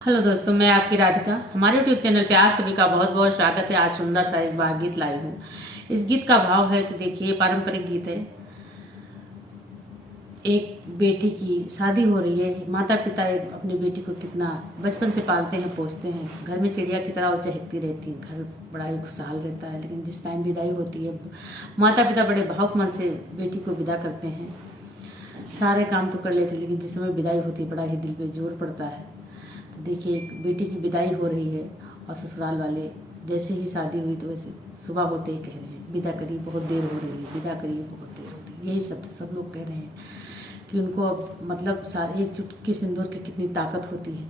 Hello दोस्तों, मैं आपकी राधिका। हमारे यूट्यूब चैनल पे आप सभी का बहुत बहुत स्वागत है। आज सुंदर सा एक बार गीत लाई हूँ। इस गीत का भाव है कि देखिए, पारंपरिक गीत है। एक बेटी की शादी हो रही है। माता पिता अपनी बेटी को कितना बचपन से पालते हैं, पोसते हैं। घर में चिड़िया की तरह वो चहकती रहती है, घर बड़ा ही खुशहाल रहता है। लेकिन जिस टाइम विदाई होती है, माता पिता बड़े भावुक मन से बेटी को विदा करते हैं। सारे काम तो कर लेते, लेकिन जिस समय विदाई होती है, बड़ा ही दिल पे जोर पड़ता है। तो देखिए, एक बेटी की विदाई हो रही है और ससुराल वाले जैसे ही शादी हुई तो वैसे सुबह होते ही कह रहे हैं, विदा करिए, बहुत देर हो रही है, विदा करिए, बहुत देर हो रही है। यही सब लोग कह रहे हैं कि उनको अब मतलब सारे एक चुटकी सिंदूर की कितनी ताकत होती है,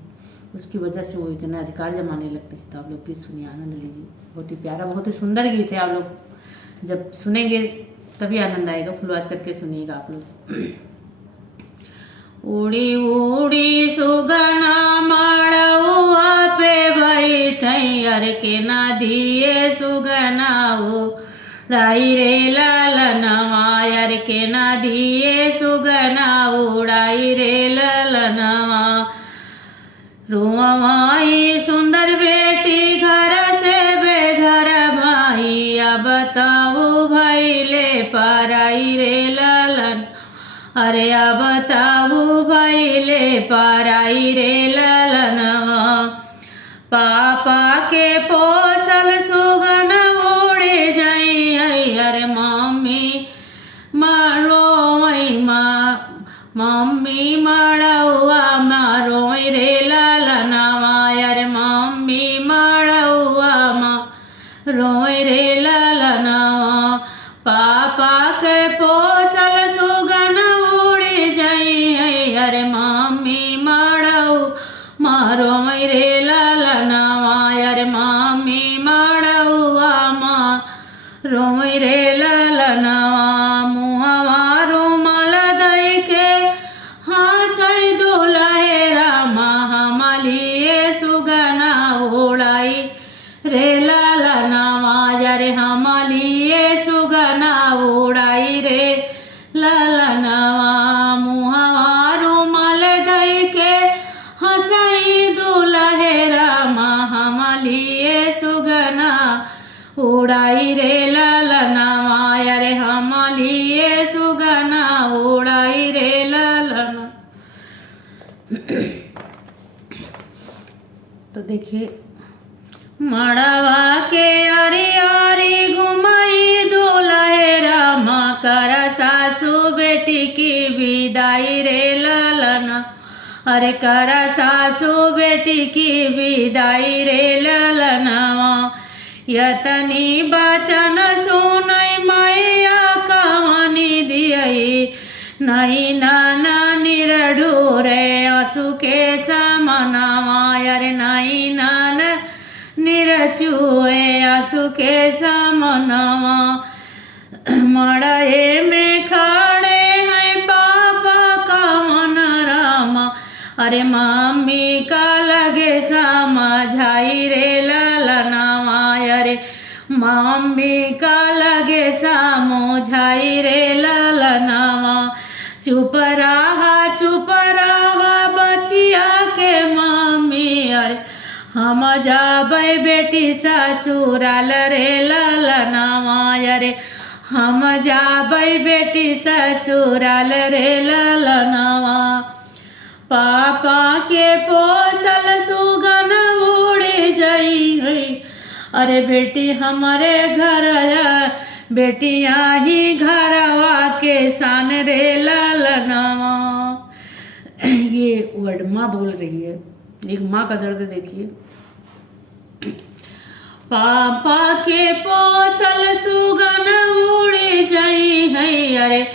उसकी वजह से वो इतना अधिकार जमाने लगते हैं। तो आप लोग गीत सुनिए, आनंद लीजिए। बहुत ही प्यारा, बहुत ही सुंदर गीत है। आप लोग जब सुनेंगे तभी आनंद आएगा। फुलवास करके सुनिएगा आप लोग। उड़ी उड़ी सुगना माड़ुआ पे बैठई, अरे के ना दिए सुगना उड़ाई रे ललनवा, अरे के ना दिए सुगना उड़ाई रे ललनवा। रुआई सुंदर बेटी घर से बेघर भाई, अब बताऊ भैले पराई रे ललन, अरे अब बताऊ भैले पराई रे ललनवा। पापा के पोसल सुगन उड़े जाई, अरे मम्मी मारो मम्मी मड़ौआ मारो रे ललनवा, अरे मम्मी मड़ौआ मारो रे ललनवा। पापा के पोसल सुगन उड़े जाई, अरे मम्मी मड़ौ मारो रे ललनवा, अरे मम्मी मड़ौआ मारो रे ललनवा। मुहवा रुमाल दई के हंसई दुलहे रामा, हमलिए सुगना उड़ाई रे ललनवा, अरे हमलिए सुगना उड़ाई रे ललनवा। मुहवा रुमाल दई के हंसई दुलहे रामा, हमलिए सुगना उड़ाई रे ललनवा, अरे हमलिए सुगना उड़ाई रे ललनवा। तो देखिए, मड़वा के अरे अरे घुमाई दुलहे रामा, कर सासू बेटी की विदाई रे ललन, अरे कर सासू बेटी की विदाई रे ललनवा। यतनी बचन सुनई मैया कहानी दियई, नहीं नाना निरढूरे आंसू के समनवा, अरे नहीं नाना निरचुए आंसू के समनवा। मड़े में खड़े हैं पापा का मन रामा, अरे मम्मी का लगे समझाई रे ललनवा, अरे मम्मी का लगे समझाई रे ललनवा। चुप रहा बचिया के मम्मी, अरे हम जाबै बेटी ससुराल रे ललनवा, अरे हम जाबै बेटी ससुराल रे ललनवा। पापा के पोसल सुगन उड़े जाई, अरे बेटी हमारे घर बेटिया ही घरवा के शान रे ललनवा। ये वर्ड माँ बोल रही है, एक माँ का दर्द देखिए। पापा के पोसल सुगन उड़े जाई है, अरे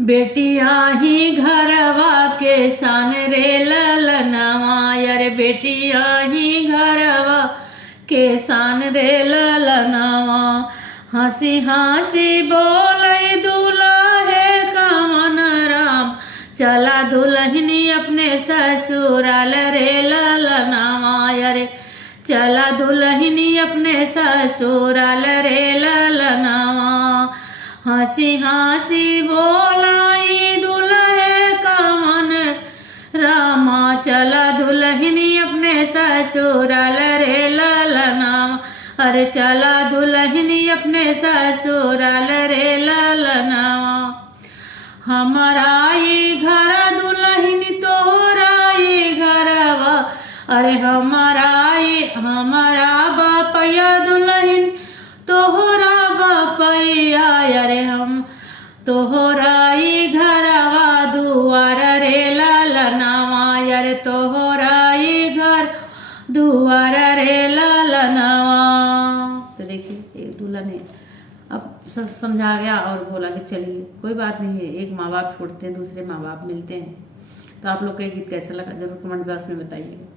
बेटिया ही घरवा के शान रे ललनवा, अरे बेटिया ही घरवा के शान रे ललनवा। हंसी हंसी बोले दुल्हे का मन राम, चला दुल्हनी अपने ससुराल रे ललनवा, अरे चला दुल्हनी अपने ससुराल रे ललनवा। हंसी हंसी बोलाई दुल्हे का मन रामा, चला दुल्हनी अपने ससुराल रे ललनावा, अरे चला दुल्हनी अपने ससुराल रे ललनावा। हमारा ये घर दुल्हनी तोहरा ये घरवा, अरे हमारा बापैया दुल्हन तोहरा बापैया, अरे हम तोहरा ये घरवा दुआर रे ललनावा, अरे तोहरा ये घर दुआर रे ललनावा। तो देखिए एक दूल्हा ने अब समझा गया और बोला कि चलिए कोई बात नहीं है, एक माँ बाप छोड़ते हैं दूसरे माँ बाप मिलते हैं। तो आप लोग का ये गीत कैसा लगा जरूर कमेंट बॉक्स में बताइएगा।